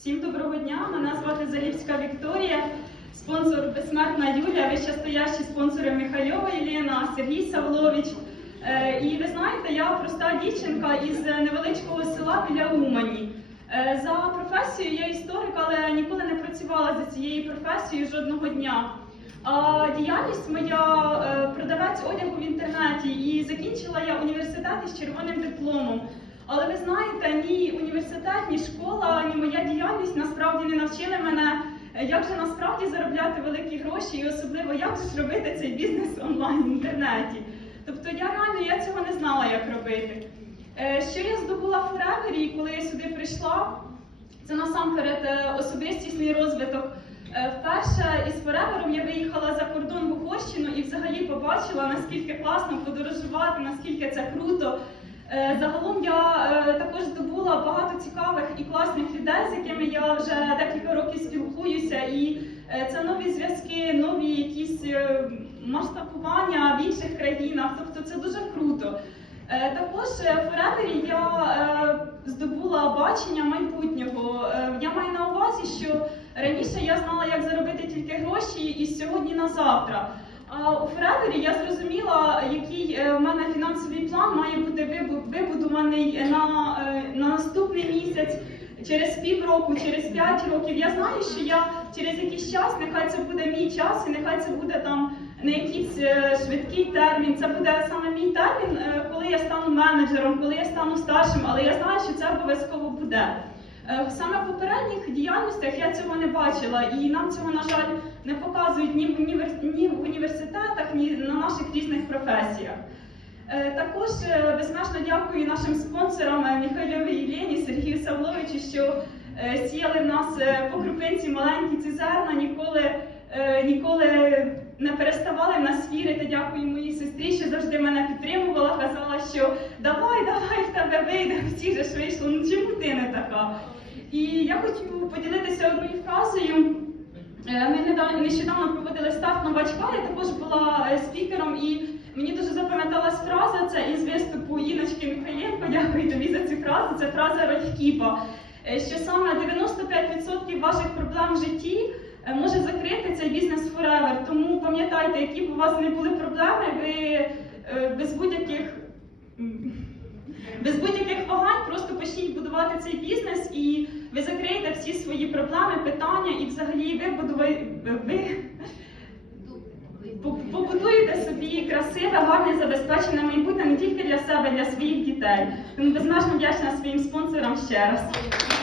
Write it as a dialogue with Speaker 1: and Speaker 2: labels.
Speaker 1: Всім доброго дня. Мене звати Залівська Вікторія, спонсор Безсмертна Юлія, вищестоящі спонсори Михайлова Єлена, Сергій Савлович. Е, І ви знаєте, я проста дівчинка із невеличкого села біля Умані. Е, За професією я історик, але ніколи не працювала за цією професією жодного дня. А діяльність моя е, продавець одягу в інтернеті і закінчила я університет із червоним дипломом. Але ви знаєте, ні університет, ні школа, ні моя діяльність насправді не навчили мене, е, як же насправді заробляти великі гроші, і особливо як же ж цей бізнес онлайн в інтернеті. Тобто я реально я цього не знала, як робити. Е, Що я здобула в Форевері, коли я сюди прийшла, це насамперед е, особистісний розвиток. Вперше із Форевером я виїхала за кордон в Угорщину і взагалі побачила, наскільки класно подорожувати, наскільки це круто. Е, Загалом я е, також здобула багато цікавих і класних людей, з якими я вже декілька років спілкуюся. І е, це нові зв'язки, нові якісь масштабування в інших країнах. Тобто це дуже круто. Також в Форевері я здобула бачення майбутнього. Я маю на увазі, що раніше я знала, як заробити тільки гроші із сьогодні на завтра. А у Форевері я зрозуміла, вибудований на, е, на наступний місяць, через півроку, через п'ять років. Я знаю, що я через якийсь час, нехай це буде мій час, і нехай це буде там не якийсь е, швидкий термін. Це буде саме мій термін, е, коли я стану менеджером, коли я стану старшим, але я знаю, що це обов'язково буде. Саме в попередніх діяльностях я цього не бачила, і нам цього, на жаль, не показують ні в університетах, ні на наших різних професіях. Е, Також е, безмежно дякую нашим спонсорам е, Михайлові Єлені, Сергію Савловичу, що сіяли в нас по крупинці маленькі ці зерна, ніколи, ніколи не переставали в нас вірити. Дякую моїй сестрі, що завжди мене підтримувала, казала, що давай, давай, в тебе вийде, всі же ж вийшло, ну чому ти не така? І я хочу поділитися одною фразою. Е, Ми нещодавно проводили старт новачка, я також була е, спікером, і мені дуже запам'яталась фраза, це із виступу Іночки Михаєнко, дякую тобі за цю фразу, це фраза Рольфкіпа, е, що саме 95% ваших проблем в житті може закрити цей бізнес forever. Тому пам'ятайте, які б у вас не були проблеми, ви без будь-яких без будь-яких вагань просто почніть будувати цей бізнес і ви закриєте всі свої проблеми, питання і взагалі ви будує- ви побудуєте собі красиве, гарне, забезпечене майбутнє не тільки для себе, для своїх дітей. Тому безмежно вдячна своїм спонсорам ще раз.